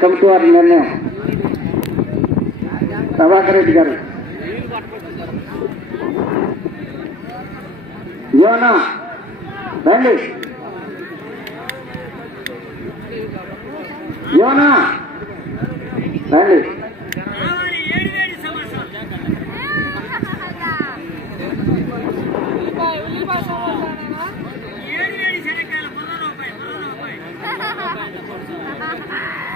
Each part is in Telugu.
కమిటీ వారి నిర్ణయం ప్రభాకర్ రెడ్డి గారు. యోనా రండి. యోనా రండి. Ha ha ha!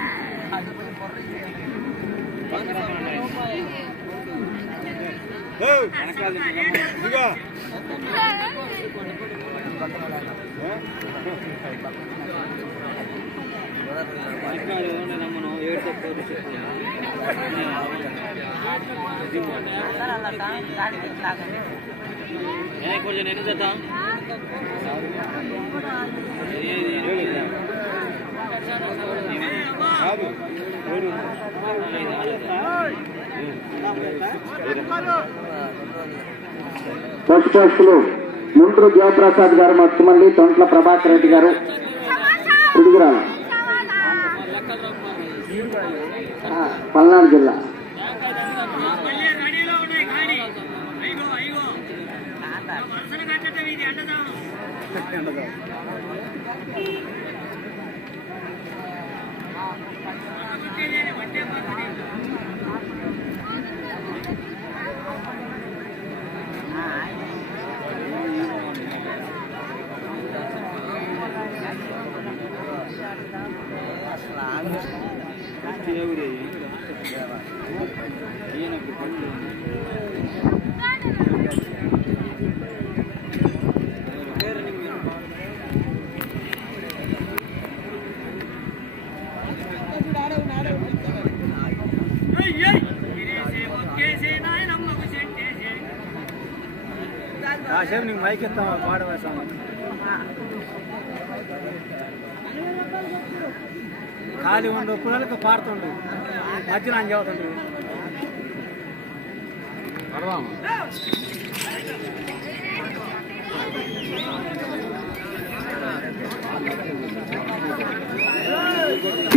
కొంచెం నేను చేద్దాం ఫస్ట్ పోస్టులు ముండ్రు జయప్రసాద్ గారు మత్తుమల్లి తొంట్ల ప్రభాకర్ రెడ్డి గారు. కుడుగురాల పల్నాడు జిల్లా. రెడీలో కాసేపు నీకు మైక్ ఇస్తామా పాడవేస్తామా పిల్లలకి పాడుతుండు మధ్యలో అని చదువుతుండు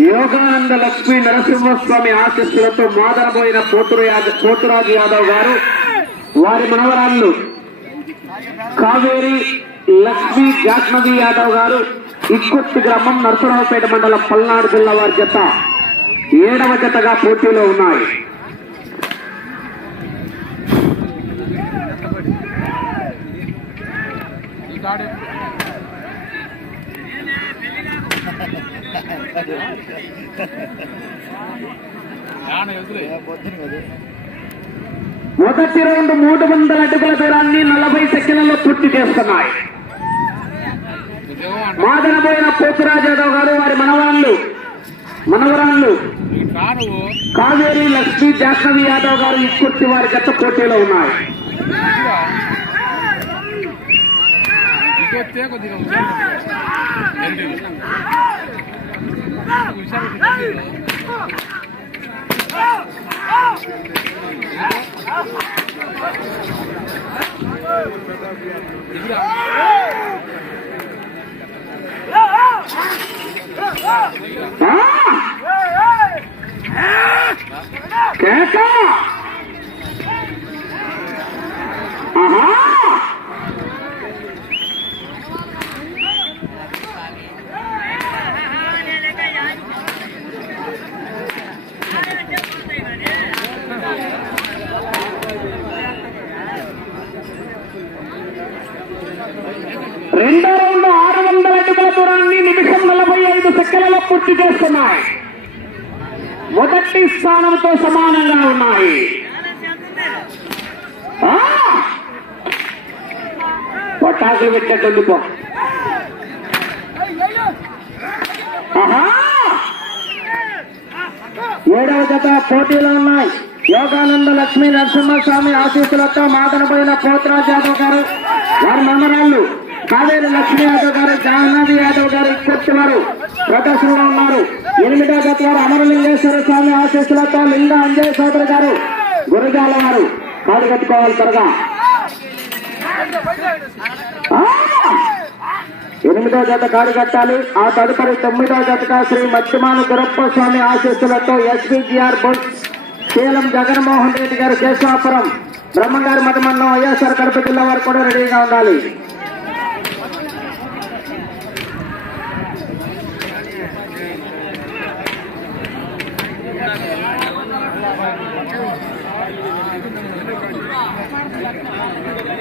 యోగానంద లక్ష్మీ నరసింహస్వామి ఆశీస్సులతో మాదనబోయిన పోతురు యాద- పోతురాజు యాదవ్ గారు వారి మనవరాళ్ళు కావేరి లక్ష్మీ జాహ్నవి యాదవ్ గారు ఇక్కొత్తి గ్రామం నరసరావుపేట మండలం పల్నాడు జిల్లా వారి జత. ఏడవ జతగా పోటీలో ఉన్నాయి. మొదటి రౌండ్ మూడు వందల అడుగుల దూరాన్ని నలభై సెకండ్లలో పూర్తి చేస్తున్నాయి. మాదనబోయిన పోతురాజు యాదవ్ గారు వారి మనవరాళ్ళు. మనవరాళ్ళు. కావేరి లక్ష్మీ జాహ్నవి యాదవ్ గారు ఇక్కుర్తి వారి గత పోటీలో ఉన్నాయి ఆ! కేక! ఆహా! రెండో రౌండ్ ఆరు వందల అడుగుల దూరాన్ని నిమిషం నలభై ఐదు సెకండ్లలో పూర్తి చేస్తున్నాయి. మొదటి స్థానంతో సమానంగా ఉన్నాయి. ఆ! పటాకులు ఎందుకో ఏడవ జత పోటీలో ఉన్నాయి. యోగానంద లక్ష్మీ నరసింహస్వామి ఆశీస్సులతో మాదనపోయిన పోతరాజ్ యాదవ్ గారు వారి మనమరాళ్ళు కావేరి లక్ష్మీ యాదవ్ గారు జాహ్నవి యాదవ్ గారు ఇచ్చారు ప్రదర్శనలో ఉన్నారు ఎనిమిదో జత వారు అమరలింగేశ్వర స్వామి ఆశీస్సులతో లింగ అంజయ సోదరు గారు గురజాల వారు కాడు కట్టుకోవాలి త్వరగా. ఎనిమిదో జత కారు కట్టాలి. ఆ తదుపరి తొమ్మిదో జతగా శ్రీ మధ్యమాన గురప్ప స్వామి ఆశీస్సులతో ఎస్పీజీఆర్ బుల్స్ కేలం జగన్మోహన్ రెడ్డి గారు కేశవాపురం బ్రహ్మగారి మఠమండలం వైఎస్ఆర్ కడప జిల్లా వారు కూడా రెడీగా ఉండాలి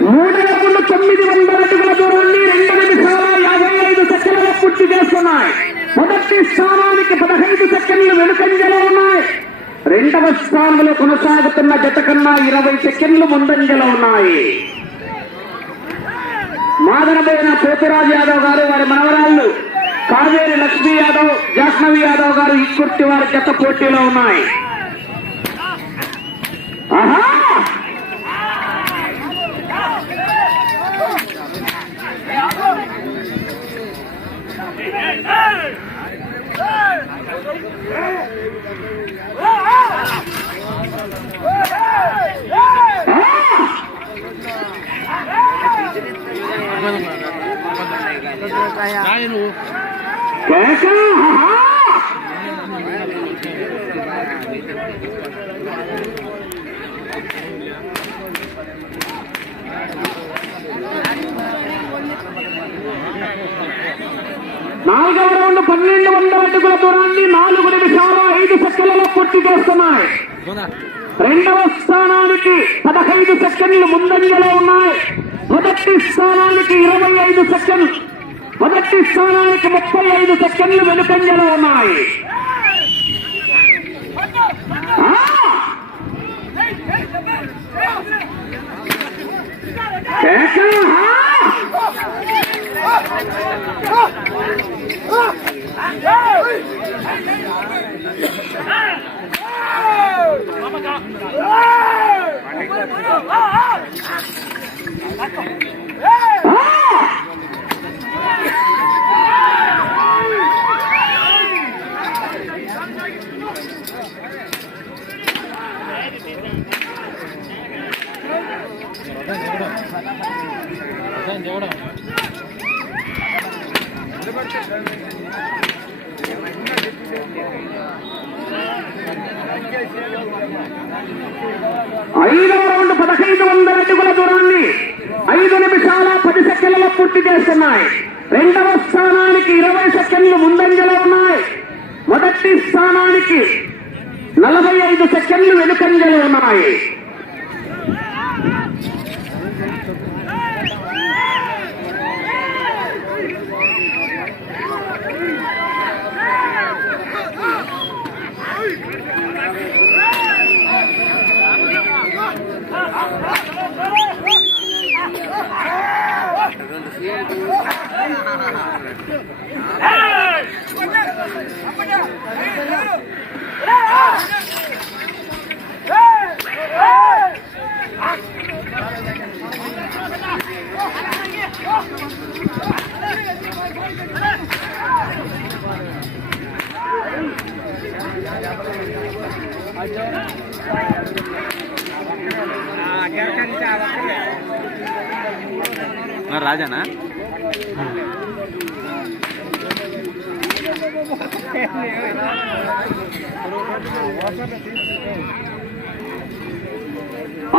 మూడవ పుల్లు తొమ్మిది వందల అడుగుల దూరాన్ని రెండు నిమిషాల యాభై ఐదు సెకండ్ల పూర్తి చేస్తున్నాయి మొదటి స్థానానికి పదహైదు సెకండ్లు వెనుకంజలో ఉన్నాయి రెండవ స్థానంలో కొనసాగుతున్న జత కన్నా ఇరవై సెకండ్లు ముందంజలో ఉన్నాయి. మాదనబోయిన పోతురాజు యాదవ్ గారు వారి మనవరాళ్ళు కావేరి లక్ష్మీ యాదవ్ జాహ్నవి యాదవ్ గారు ఈ వారి జత పోటీలో ఉన్నాయి. ఆహా! కేక నాలుగవ రౌండ్ పన్నెండు వందల అడుగుల దూరాన్ని నాలుగు నిమిషాల ఐదు సెకండ్లలో పూర్తి చేస్తున్నాయి. రెండవ స్థానానికి పదహైదు సెకండ్లు ముందంజలో ఉన్నాయి. మొదటి స్థానానికి ఇరవై ఐదు సెకండ్లు. మొదటి స్థానానికి ముప్పై ఐదు సెకండ్లు వెనుకంజలో ఉన్నాయి. ఆ! కేక! ఆ! ఐదవ రౌండ్ పదహైదు వందల అడుగుల దూరాన్ని ఐదు నిమిషాల పది సెకండ్లలో పూర్తి చేస్తున్నాయి. రెండవ స్థానానికి ఇరవై సెకండ్లు ముందంజలో ఉన్నాయి. మొదటి స్థానానికి నలభై ఐదు సెకండ్లు వెనుకంజలు ఉన్నాయి. రాజానా?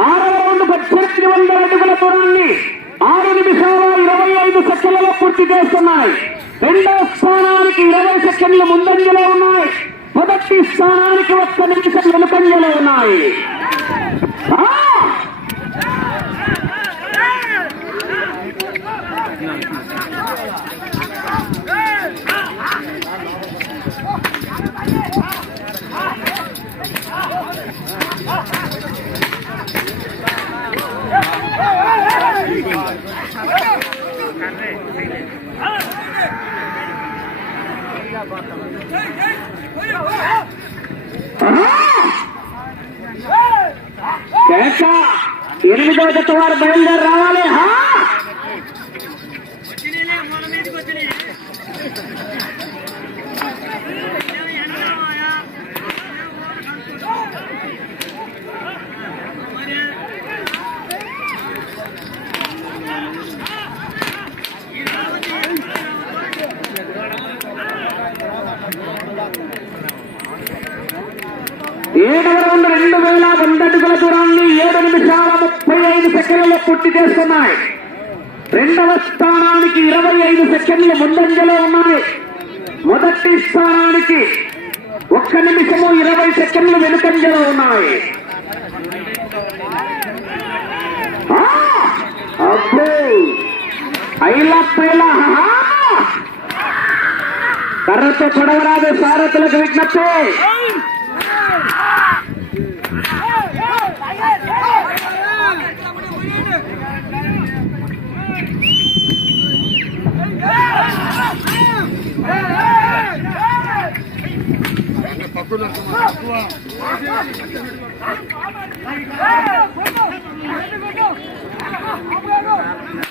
ఆరవ రౌండ్ పద్దెనిమిది వందల అడుగుల దూరాన్ని ఆరు నిమిషాల ఇరవై ఐదు సెకండ్లలో పూర్తి చేస్తున్నాయి. రెండవ స్థానానికి ఇరవై సెకండ్లు ముందంజలో ఉన్నాయి. మొదటి స్థానానికి ఒక్క నిమిషం వెనుకంజలో ఉన్నాయి. కేక ఎనిమిదో జత వారు బయలుదేరి రావాలి హా వచ్చినాయిలే మూల మీదకి వచ్చినాయి ఎండమాయా మరి ఈ రావతి ఏడవ రౌండ్ రెండు వేల వంద అడుగుల దూరాన్ని ఏడు నిమిషాల ముప్పై ఐదు పుట్టి చేస్తున్నాయి. రెండవ స్థానానికి ఇరవై ఐదు సెకండ్లు ముందంజలో ఉన్నాయి. మొదటి స్థానానికి ఒక్క నిమిషము ఇరవై సెకండ్లు వెనుకంజలో ఉన్నాయి. అబ్బో! ఐలా పైలా కర్రతో పొడవరాదు సారథులకు విజ్ఞప్తి. ఆహా ఆ! ఎనిమిదవ రౌండ్ రెండు వేల నాలుగు వందల అడుగుల దూరాన్ని ఎనిమిది నిమిషాల యాభై ఐదు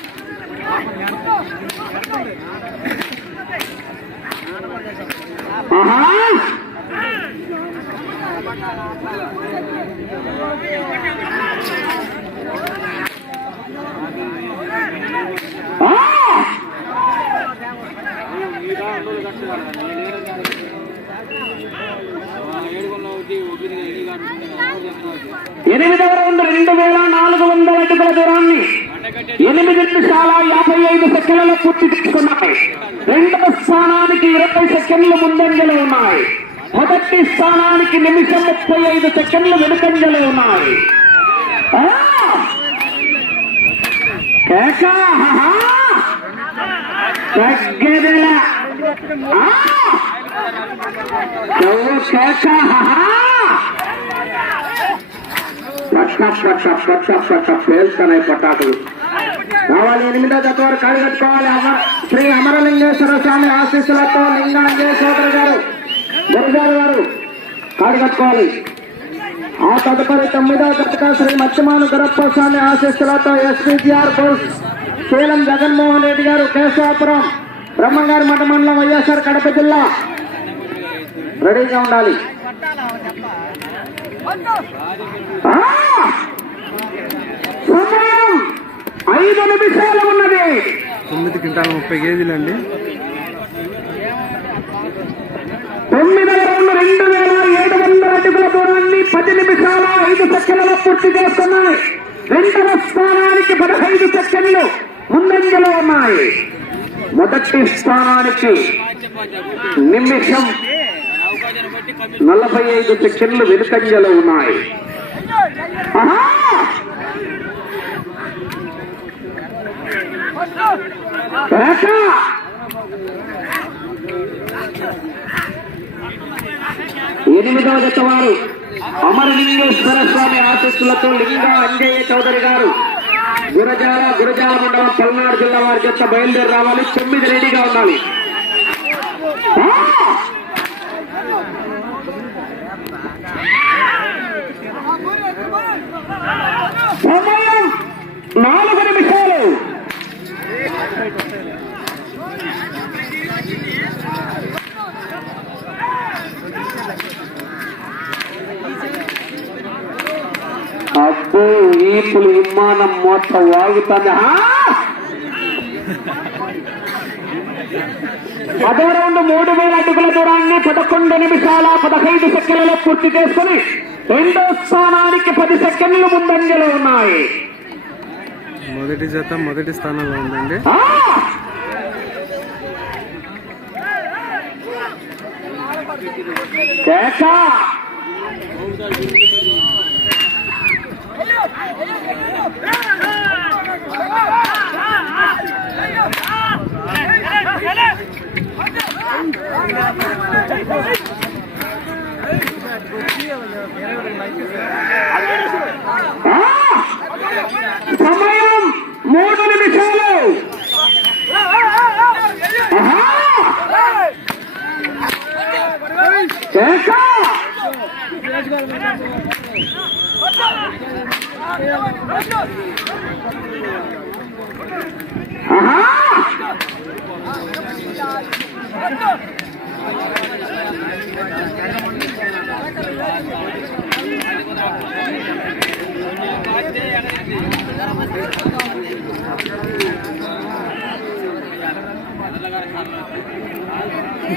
గుర్తు తెచ్చుకున్నాయి రెండవ స్థానానికి ఇరవై సెకండ్లు ముందంజలో ఉన్నాయి మొదటి స్థానానికి నిమిషం ముప్పై ఐదు సెకండ్లు వెనుకంజలో ఉన్నాయి ఆ! కేక కావాలి ఎనిమిదో జత వారు అమర శ్రీ అమరలింగేశ్వర స్వామి ఆశీస్సులతో లింగాంగే సోదరు గారు గురుగారు గారు కాళ్ళు కట్టుకోవాలి. ఆ తదుపరి తొమ్మిదో జతక శ్రీ మత్స్యమాను గరప్ప స్వామి ఆశీస్సులతో ఎస్పీజీఆర్ బోస్ శీలం జగన్మోహన్ రెడ్డి గారు కేశవాపురం బ్రహ్మంగారి మఠ మండలం వైఎస్ఆర్ కడప జిల్లా. రెడీగా ఉండాలి. ఐదు నిమిషాలు ఉన్నది. తొమ్మిది క్వింటాల ముప్పై కేజీలు అండి. తొమ్మిదవ రౌండ్ రెండు వేల ఏడు వందల అడుగుల దూరాన్ని పది నిమిషాల ఐదు సెకండ్లలో పూర్తి చేస్తున్నాయి. రెండవ స్థానానికి పదహైదు సెకండ్లు ముందంజలో ఉన్నాయి. మొదటి స్థానానికి నిమిషం నలభై ఐదు సెకండ్లు వెనుకంజలో ఉన్నాయి ఆహా! కేక! ఎనిమిదవ దశ వారు అమరలింగేశ్వర స్వామి ఆశస్సులతో లింగ అంజయ్య చౌదరి గారు. గురజార గురజార మండలం పల్నాడు జిల్లా వారి చెత్త బయలుదేరి రావాలి. తొమ్మిది రెడీగా ఉండాలి. సమయం నాలుగు నిమిషాలు. విమానం మొత్తం వాగుతుంది ఆ! పదో రౌండ్ మూడు వేల అడుగుల దూరాన్ని పదకొండు నిమిషాల పదహైదు సెకండ్లలో పూర్తి చేసుకుని రెండో స్థానానికి పది సెకండ్లు ముందంజలో ఉన్నాయి మొదటి జత మొదటి స్థానంలో ఉందండి! కేక సమయం మూడు నిమిషాలు. ఆహా! కేక ఆహా!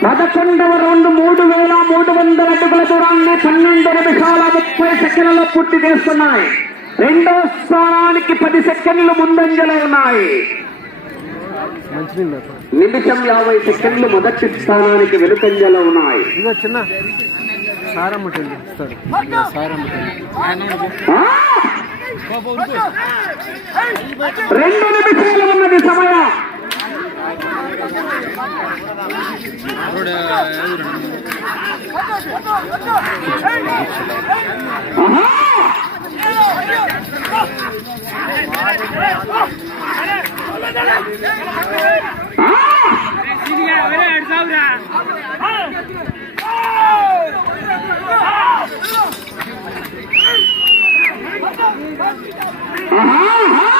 పదకొండవ రౌండ్ మూడు వేల మూడు వందల అడుగుల దూరాన్ని పన్నెండు నిమిషాల ముప్పై సెకండ్లలో పూర్తి చేస్తున్నాయి. రెండో స్థానానికి పది సెకండ్లు ముందంజలో ఉన్నాయి. నిమిషం యాభై సెకండ్లు మొదటి స్థానానికి వెనుకంజలో ఉన్నాయి. ఇదో చిన్న. సారం ఉంటుంది ఇస్తాడు! రెండు నిమిషాలు ఉన్నది సమయం. ఆహా! ఆ! ఇదిగా వేరే ఎడు సాగురా ఆహా! ఆహా!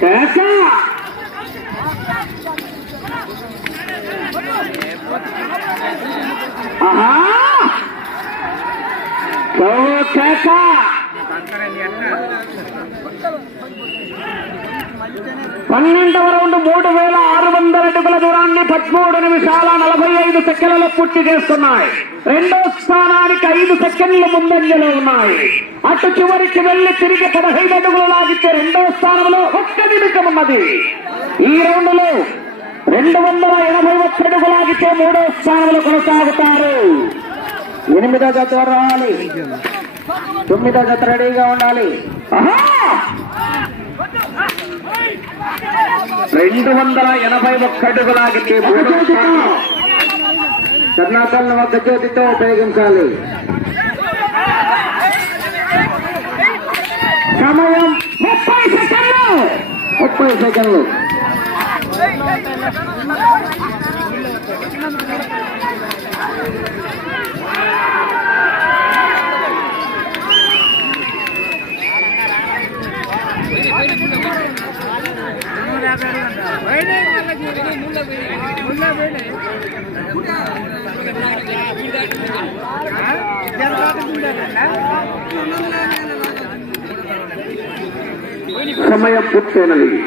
కేక! ఆహా! ఓ కేక! పన్నెండవ రౌండ్ మూడు వేల ఆరు వందల అడుగుల దూరాన్ని పదమూడు నిమిషాల నలభై ఐదు సెకండ్లలో పూర్తి చేస్తున్నాయి. రెండో స్థానానికి ఐదు సెకండ్లు ముందంజలో ఉన్నాయి. అటు చివరికి వెళ్ళి తిరిగి పదహైదు అడుగులు లాగితే రెండో స్థానంలో ఒక్క నిమిషం ఉన్నది. ఈ రౌండ్లో రెండు వందల ఎనభై ఒక్క అడుగు లాగితే మూడో స్థానంలో కొనసాగుతారు. ఎనిమిదో జత రావాలి. తొమ్మిదో జత రెడీగా ఉండాలి! రెండు వందల ఎనభై ఒక్క అడుగులాగితే మూడో స్థానం. కర్ణాటకను ఒక జ్యోతితో ఉపయోగించాలి. సమయం ముప్పై సెకండ్లు. ముప్పై సెకండ్లు. ಸಮಯ ಪುತ್ತೇನಲ್ಲಿ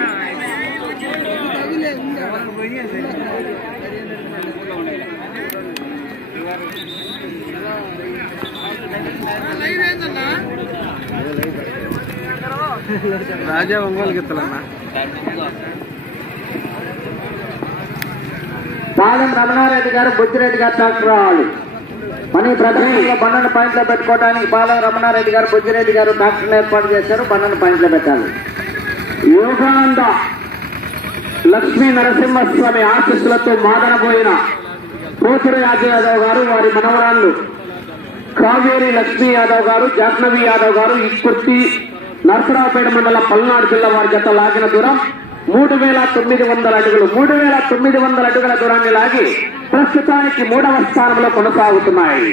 ರಾಜಾ ಒಂಗೋಲ್ಗಿತ್ತಲ್ಲ గిత్తలన్నా రమణారెడ్డి గారు బుద్ధిరెడ్డి గారు డాక్టర్ రావాలి. మన ఈ ప్రదర్శనలో బండను పాయింట్లో పెట్టుకోవడానికి పాలెం రమణారెడ్డి గారు బుద్ధిరెడ్డి గారు డాక్టర్ని ఏర్పాటు చేశారు బండను పాయింట్లో పెట్టాలి. యోగానంద లక్ష్మీ నరసింహస్వామి ఆశీస్సులతో మాదనపోయిన పోతురు యాదవ్ గారు వారి మనవరాళ్ళు కావేరి లక్ష్మీ యాదవ్ గారు జాహ్నవి యాదవ్ గారు ఇక్కుర్తి నరసరావుపేట మండలం పల్నాడు జిల్లా వారి జత లాగిన దూరం మూడు వేల తొమ్మిది వందల అడుగులు మూడు వేల తొమ్మిది వందల అడుగుల దూరాన్ని లాగి ప్రస్తుతానికి మూడవ స్థానంలో కొనసాగుతున్నాయి.